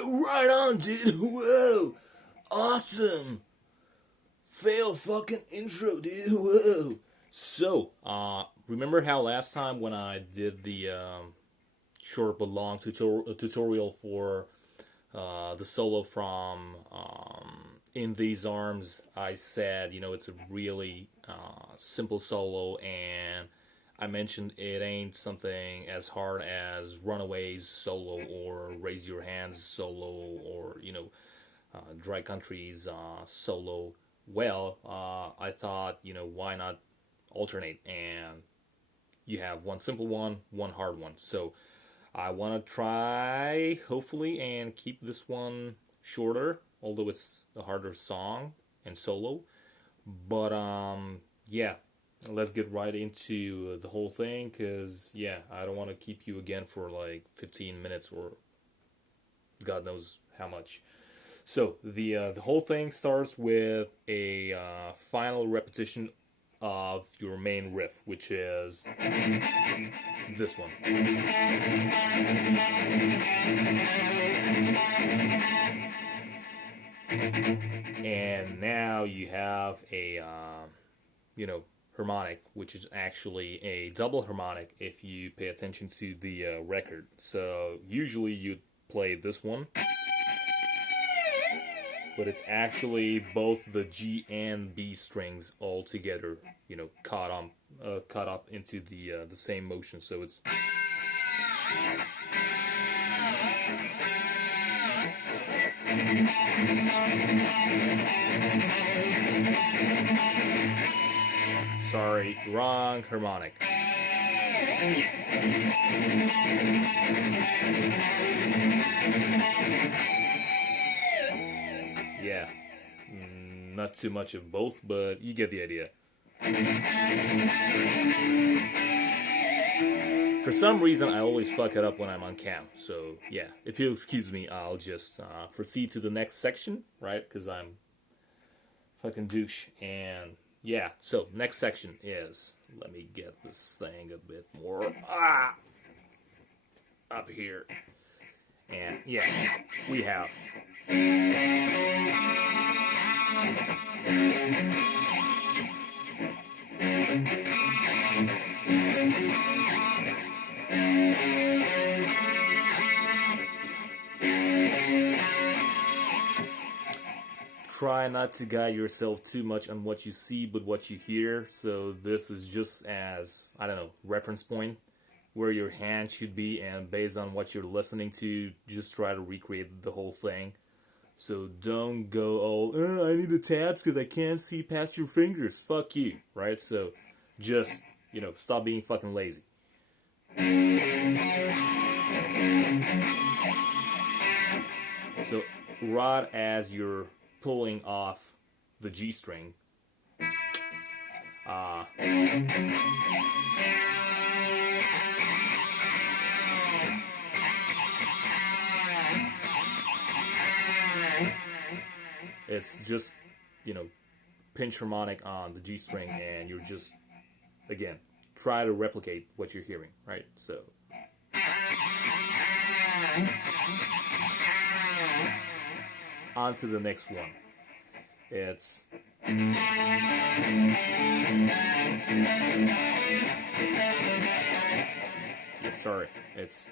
Whoa, right on, dude. Whoa, awesome. Fail fucking intro, dude. Whoa. So, remember how last time when I did the short but long tutorial for the solo from In These Arms, I said, it's a really simple solo, and I mentioned it ain't something as hard as Runaways solo or Raise Your Hands solo or, Dry Country's solo. Well, I thought, why not alternate? And you have one simple one, one hard one. So I want to try, hopefully, and keep this one shorter, although it's a harder song and solo. But, yeah, let's get right into the whole thing, because, yeah, I don't want to keep you again for like 15 minutes or God knows how much. So the whole thing starts with a final repetition of your main riff, which is this one. And now you have a, harmonic, which is actually a double harmonic if you pay attention to the record. So usually you'd play this one, but it's actually both the G and B strings all together, caught up into the same motion. So it's sorry, wrong harmonic. Yeah, not too much of both, but you get the idea. For some reason, I always fuck it up when I'm on cam. So, yeah, if you'll excuse me, I'll just proceed to the next section, right? Because I'm fucking douche. And, yeah, so next section is, let me get this thing a bit more up here. And, yeah, we have... Try not to guide yourself too much on what you see, but what you hear. So this is just as, reference point where your hand should be, and based on what you're listening to, just try to recreate the whole thing. So don't go all, I need the tabs because I can't see past your fingers. Fuck you, right? So just, stop being fucking lazy. So right as you're pulling off the G string, it's just, pinch harmonic on the G string, and you're just, again, try to replicate what you're hearing, right? So on to the next one. It's sorry, it's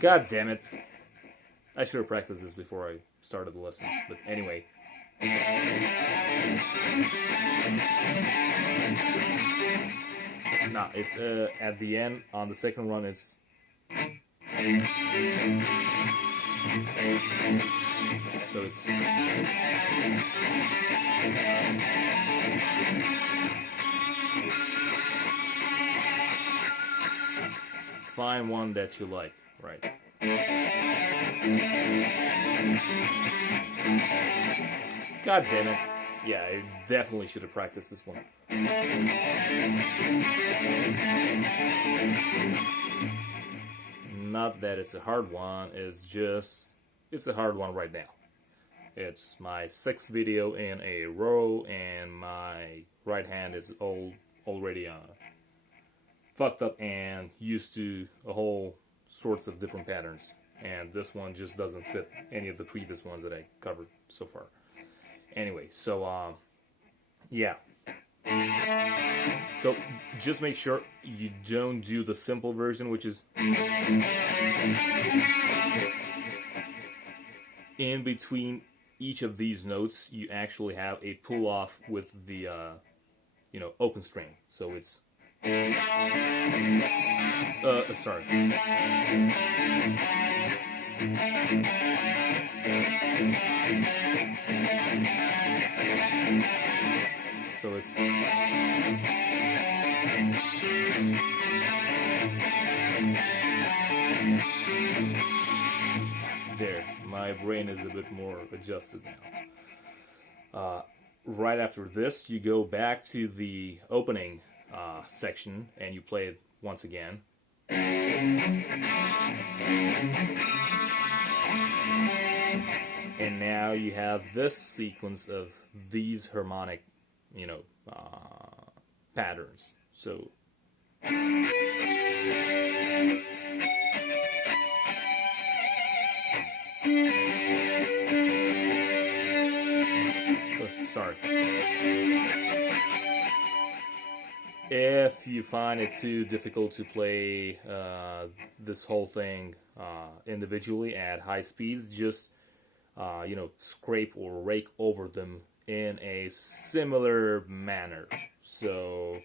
God damn it. I should have practiced this before I started the lesson, but anyway. No, it's at the end on the second run. It's so it's find one that you like, right? God damn it. Yeah, I definitely should have practiced this one. Not that it's a hard one, it's just, it's a hard one right now. It's my 6th video in a row, and my right hand is already fucked up and used to a whole sorts of different patterns. And this one just doesn't fit any of the previous ones that I covered so far. Anyway, so yeah. So just make sure you don't do the simple version, which is in between each of these notes. You actually have a pull off with the open string. So it's sorry. So it's there. My brain is a bit more adjusted now. Right after this, you go back to the opening section and you play it once again. And now you have this sequence of these harmonic, patterns. So sorry. If you find it too difficult to play this whole thing individually at high speeds, just scrape or rake over them in a similar manner. So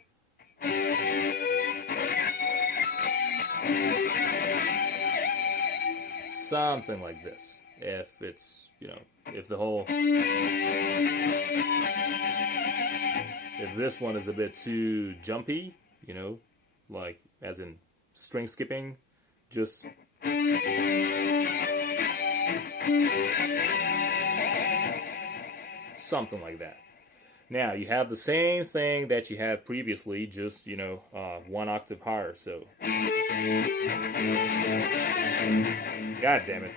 something like this. If it's, if the whole, if this one is a bit too jumpy, like as in string skipping, just something like that. Now you have the same thing that you had previously, just 1 octave higher. So, God damn it.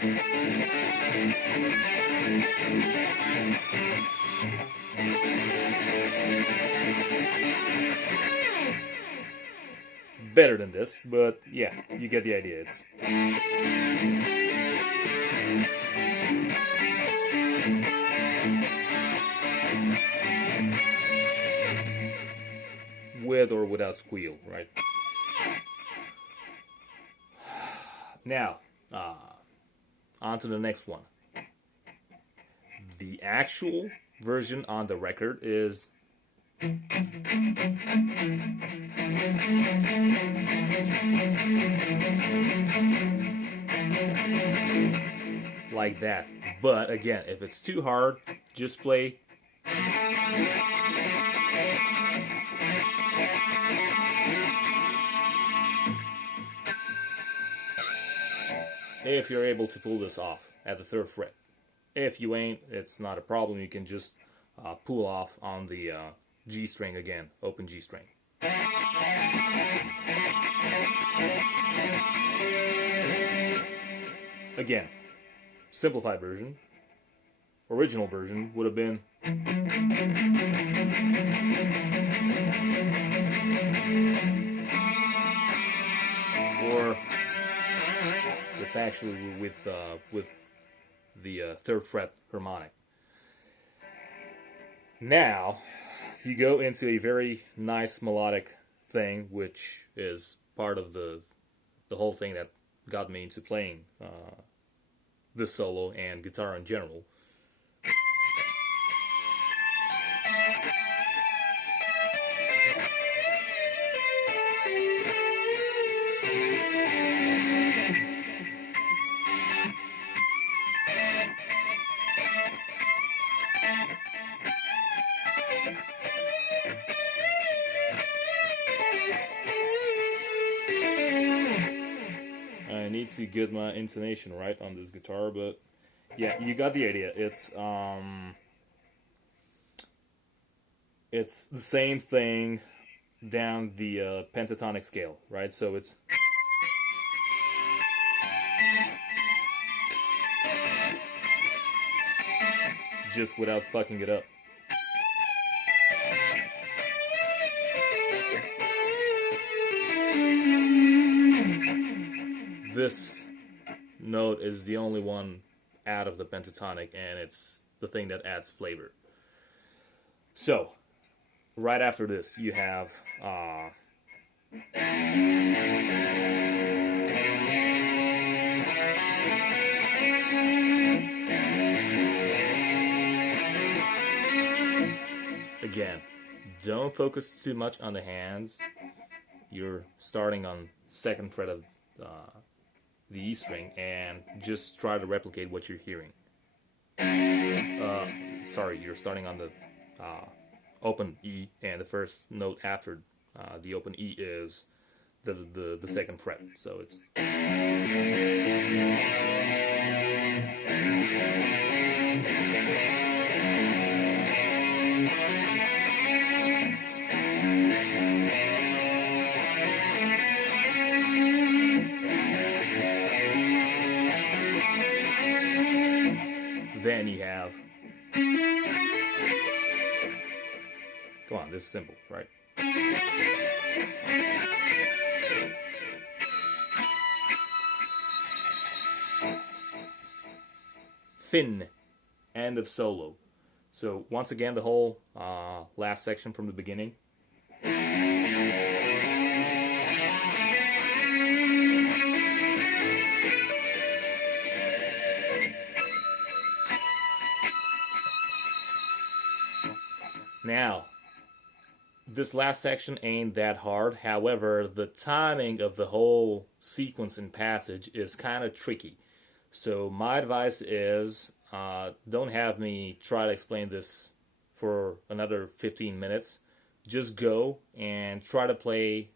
Better than this, but yeah, you get the idea. It's with or without squeal, right? Now, on to the next one. The actual version on the record is like that. But again, if it's too hard, just play if you're able to pull this off at the 3rd fret. If you ain't, it's not a problem. You can just pull off on the G string again, open G string. Again, simplified version. Original version would have been or it's actually with the 3rd fret harmonic. Now you go into a very nice melodic thing, which is part of the whole thing that got me into playing this solo and guitar in general. I need to get my intonation right on this guitar, but yeah, you got the idea. It's the same thing down the pentatonic scale, right? So it's just without fucking it up. This note is the only one out of the pentatonic, and it's the thing that adds flavor. So, right after this, you have again, don't focus too much on the hands. You're starting on second fret of the E string, and just try to replicate what you're hearing. Sorry, you're starting on the open E, and the first note after the open E is the second fret. So it's then you have, come on, this is simple, right? Fin, end of solo. So once again, the whole last section from the beginning. Now, this last section ain't that hard. However, the timing of the whole sequence and passage is kind of tricky. So my advice is don't have me try to explain this for another 15 minutes. Just go and try to play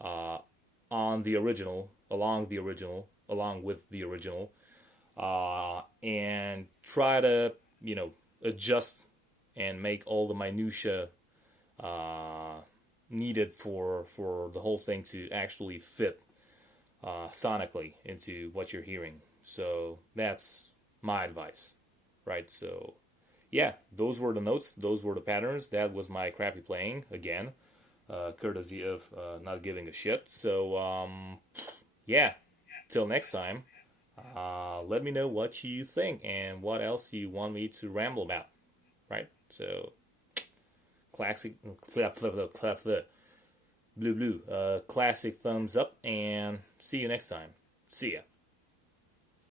on the original, along with the original, and try to, adjust and make all the minutia needed for the whole thing to actually fit sonically into what you're hearing. So that's my advice, right? So yeah, those were the notes, those were the patterns. That was my crappy playing, again, courtesy of not giving a shit. So yeah, till next time, let me know what you think and what else you want me to ramble about, right? So classic classic thumbs up, and see you next time. See ya.